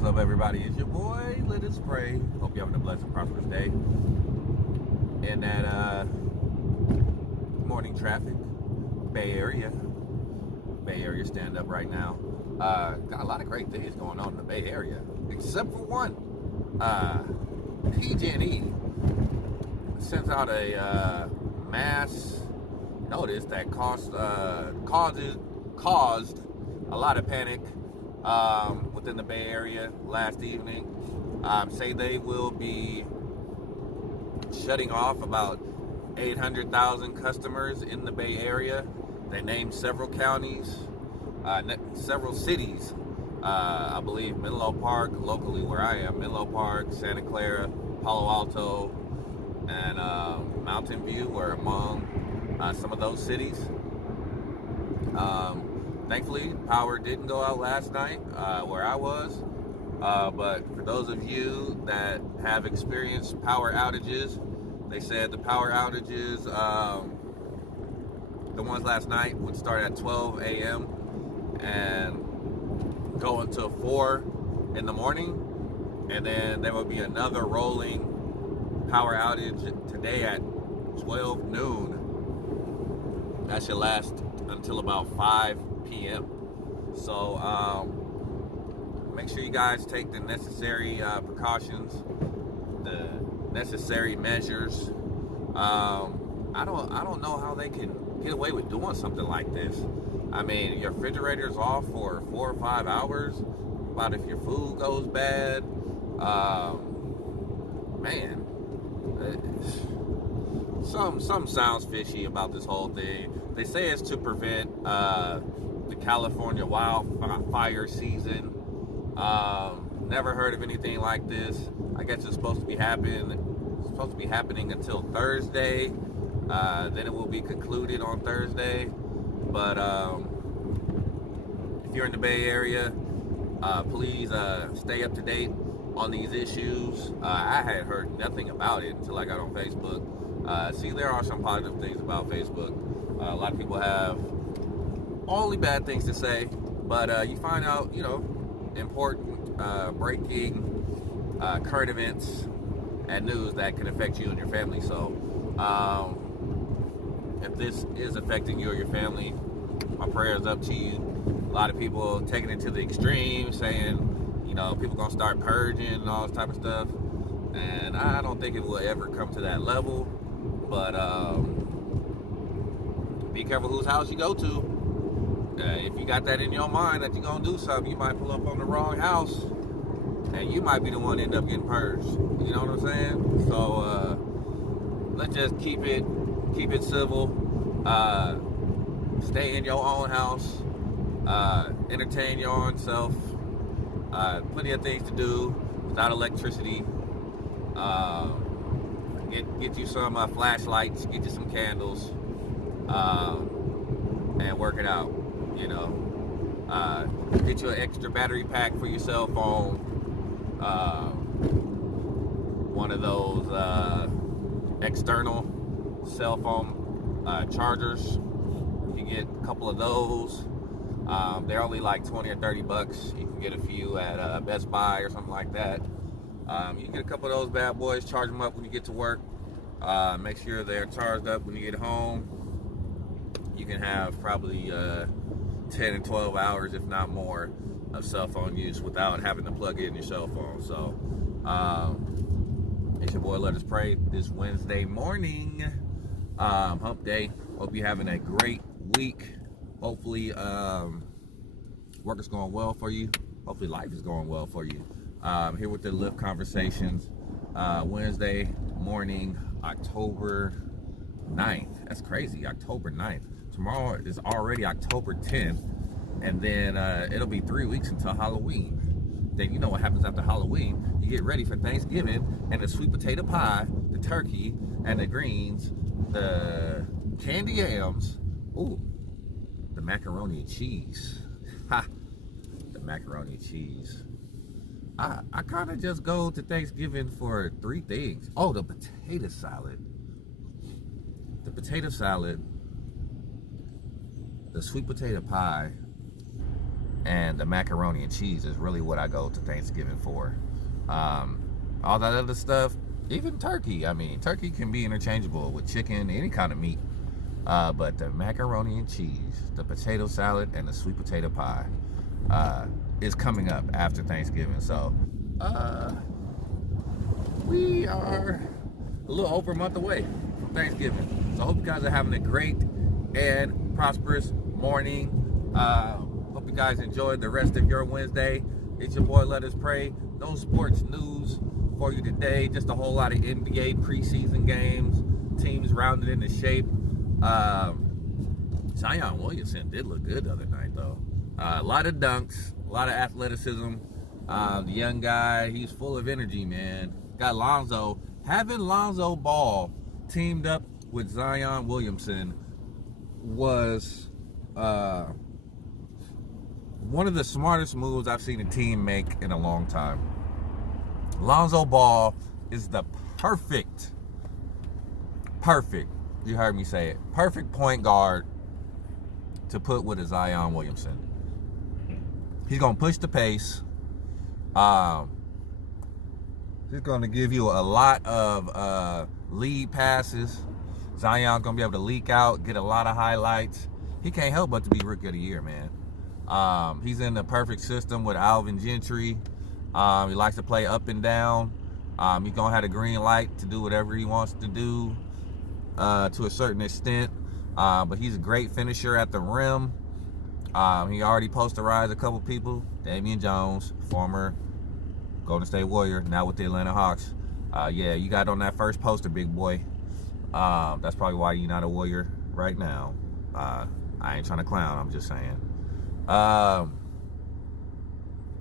What's up, everybody? It's your boy. Let us pray. Hope you're having a blessed and prosperous day. In that morning traffic, Bay Area stand up right now. Got a lot of great things going on in the Bay Area, except for one. PG&E sends out a mass notice that caused a lot of panic within the Bay Area last evening. Say they will be shutting off about 800,000 customers in the Bay Area. They named several counties, several cities. I believe Menlo Park, locally where I am, Menlo Park, Santa Clara, Palo Alto, and Mountain View were among some of those cities. Thankfully, power didn't go out last night where I was. But for those of you that have experienced power outages, they said the power outages, the ones last night, would start at 12 a.m. and go until 4 in the morning. And then there will be another rolling power outage today at 12 noon. That should last until about 5 p.m. So make sure you guys take the necessary precautions, the necessary measures. I don't know how they can get away with doing something like this. I mean, your refrigerator's off for 4 or 5 hours. About if your food goes bad, man, some sounds fishy about this whole thing. They say it's to prevent the California wildfire season. Never heard of anything like this. I guess it's supposed to be happening until Thursday. Then it will be concluded on Thursday. But if you're in the Bay Area, please stay up to date on these issues. I had heard nothing about it until I got on Facebook. See, there are some positive things about Facebook. A lot of people have only bad things to say, but you find out, important breaking current events and news that can affect you and your family. So if this is affecting you or your family, my prayers up to you. A lot of people taking it to the extreme, saying, people gonna start purging and all this type of stuff. And I don't think it will ever come to that level. But be careful whose house you go to. If you got that in your mind that you're gonna do something, you might pull up on the wrong house, and you might be the one that end up getting purged. You know what I'm saying? So let's just keep it civil. Stay in your own house. Entertain your own self. Plenty of things to do without electricity. Get you some flashlights. Get you some candles. And work it out. Get you an extra battery pack for your cell phone. One of those external cell phone chargers. You get a couple of those. They're only like 20 or 30 bucks. You can get a few at Best Buy or something like that. You can get a couple of those bad boys, charge them up when you get to work. Make sure they're charged up when you get home. You can have probably 10 and 12 hours, if not more, of cell phone use without having to plug in your cell phone. So it's your boy, Let Us Pray, this Wednesday morning, hump day. Hope you're having a great week. Hopefully work is going well for you. Hopefully life is going well for you. Here with the Lyft Conversations, Wednesday morning, October 9th. That's crazy, October 9th. Tomorrow is already October 10th, and then it'll be 3 weeks until Halloween. Then you know what happens after Halloween. You get ready for Thanksgiving, and the sweet potato pie, the turkey, and the greens, the candy yams, ooh, the macaroni and cheese. Ha! The macaroni and cheese. I kind of just go to Thanksgiving for 3 things. Oh, the potato salad. The potato salad, the sweet potato pie, and the macaroni and cheese is really what I go to Thanksgiving for. All that other stuff, even turkey. I mean, turkey can be interchangeable with chicken, any kind of meat. But the macaroni and cheese, the potato salad, and the sweet potato pie is coming up after Thanksgiving. So we are a little over a month away from Thanksgiving. So I hope you guys are having a great and prosperous morning. Hope you guys enjoyed the rest of your Wednesday. It's your boy, Let Us Pray. No sports news for you today. Just a whole lot of NBA preseason games. Teams rounded into shape. Zion Williamson did look good the other night, though. A lot of dunks, a lot of athleticism. The young guy, he's full of energy, man. Got Lonzo. Having Lonzo Ball teamed up with Zion Williamson was one of the smartest moves I've seen a team make in a long time. Lonzo Ball is the perfect, you heard me say it, perfect point guard to put with a Zion Williamson. He's going to push the pace. He's going to give you a lot of lead passes. Zion's going to be able to leak out, get a lot of highlights. He can't help but to be Rookie of the Year, man. He's in the perfect system with Alvin Gentry. He likes to play up and down. He's going to have a green light to do whatever he wants to do to a certain extent. But he's a great finisher at the rim. He already posterized a couple people. Damian Jones, former Golden State Warrior, now with the Atlanta Hawks. Yeah, you got on that first poster, big boy. That's probably why you're not a Warrior right now. I ain't trying to clown, I'm just saying. But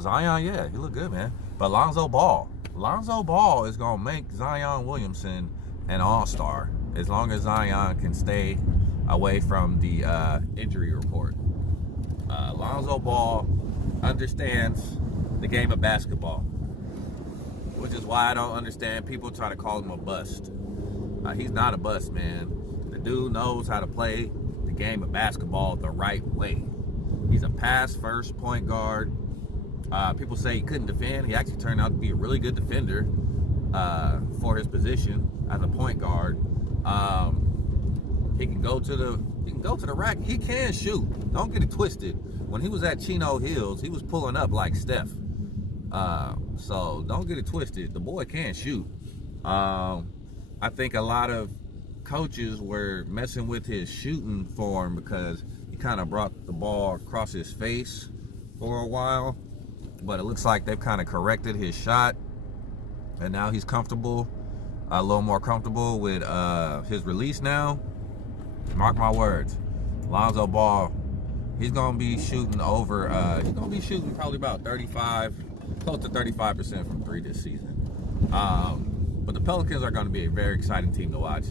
Zion, yeah, he look good, man. But Lonzo Ball is going to make Zion Williamson an all-star as long as Zion can stay away from the injury report. Lonzo Ball understands the game of basketball, which is why I don't understand people try to call him a bust. He's not a bust, man. The dude knows how to play the game of basketball the right way. He's a pass-first point guard. People say he couldn't defend. He actually turned out to be a really good defender for his position as a point guard. He can go to the rack. He can shoot. Don't get it twisted. When he was at Chino Hills, he was pulling up like Steph. So don't get it twisted. The boy can shoot. I think a lot of coaches were messing with his shooting form because he kind of brought the ball across his face for a while. But it looks like they've kind of corrected his shot. And now he's comfortable, a little more comfortable with his release now. Mark my words. Lonzo Ball, he's going to be shooting over, he's going to be shooting probably about 35, close to 35% from three this season. But the Pelicans are going to be a very exciting team to watch.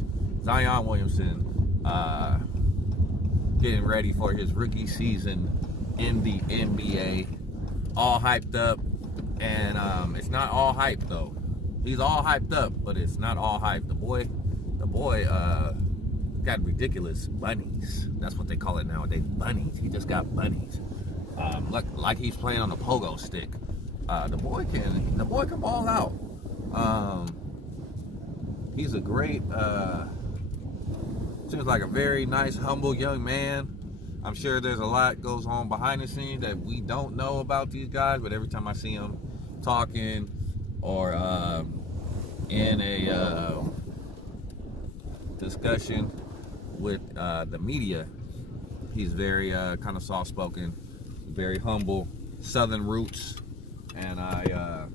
Zion Williamson getting ready for his rookie season in the NBA. All hyped up. And it's not all hype, though. He's all hyped up, but it's not all hype. The boy got ridiculous bunnies. That's what they call it nowadays, bunnies. He just got bunnies. Like he's playing on a pogo stick. The boy can ball out. He's a great, seems like a very nice, humble young man. I'm sure there's a lot goes on behind the scenes that we don't know about these guys, but every time I see him talking or in a discussion with the media, he's very kind of soft-spoken, very humble, Southern roots, and I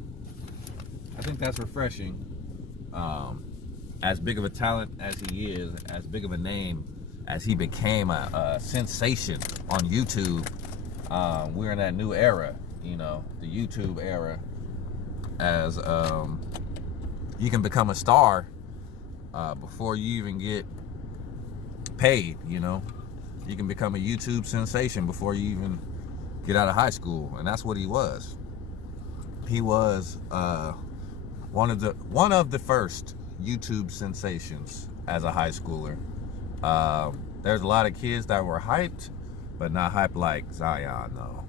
think that's refreshing. As big of a talent as he is, as big of a name as he became a sensation on YouTube, we're in that new era, the YouTube era, as you can become a star before you even get paid. You can become a YouTube sensation before you even get out of high school, and that's what he was. He was one of the first YouTube sensations as a high schooler. There's a lot of kids that were hyped, but not hyped like Zion, though.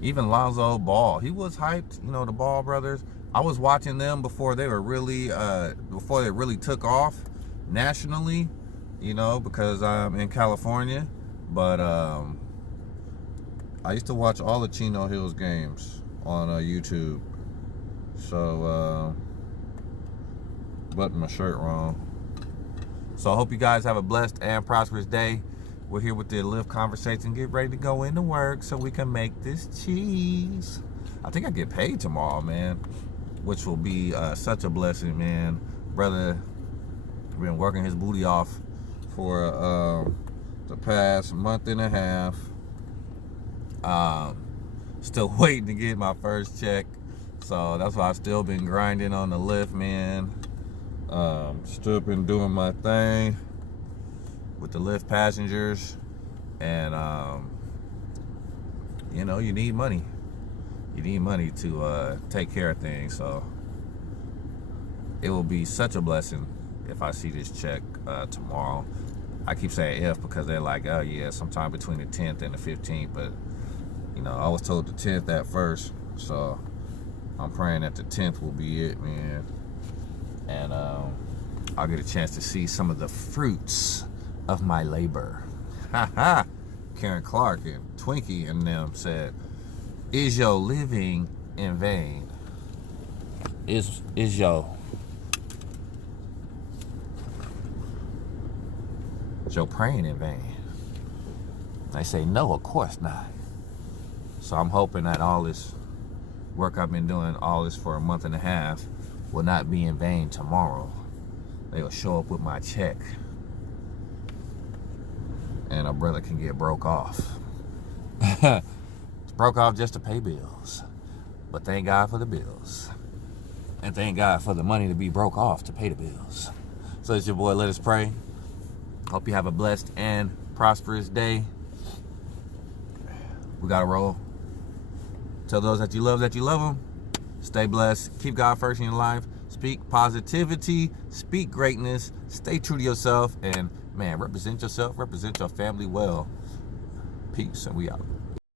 Even Lonzo Ball, he was hyped. You know, the Ball brothers. I was watching them before they really took off nationally. You know, because I'm in California, but I used to watch all the Chino Hills games on YouTube. So, button my shirt wrong. So I hope you guys have a blessed and prosperous day. We're here with the Lyft Conversation. Get ready to go into work so we can make this cheese. I think I get paid tomorrow, man, which will be such a blessing, man. Brother been working his booty off for the past month and a half. Still waiting to get my first check. So that's why I've still been grinding on the Lyft, man. Still been doing my thing with the Lyft passengers. And, you know, you need money. You need money to take care of things. So it will be such a blessing if I see this check tomorrow. I keep saying if because they're like, oh yeah, sometime between the 10th and the 15th. But, you know, I was told the 10th at first. So I'm praying that the 10th will be it, man. And I'll get a chance to see some of the fruits of my labor. Karen Clark and Twinkie and them said, is your living in vain? Is your praying in vain? They say, no, of course not. So I'm hoping that all this work I've been doing, all this for a month and a half, will not be in vain tomorrow. They will show up with my check. And a brother can get broke off. Broke off just to pay bills. But thank God for the bills. And thank God for the money to be broke off to pay the bills. So it's your boy, Let Us Pray. Hope you have a blessed and prosperous day. We gotta roll. Tell those that you love them. Stay blessed. Keep God first in your life. Speak positivity. Speak greatness. Stay true to yourself. And, man, represent yourself. Represent your family well. Peace, and we out.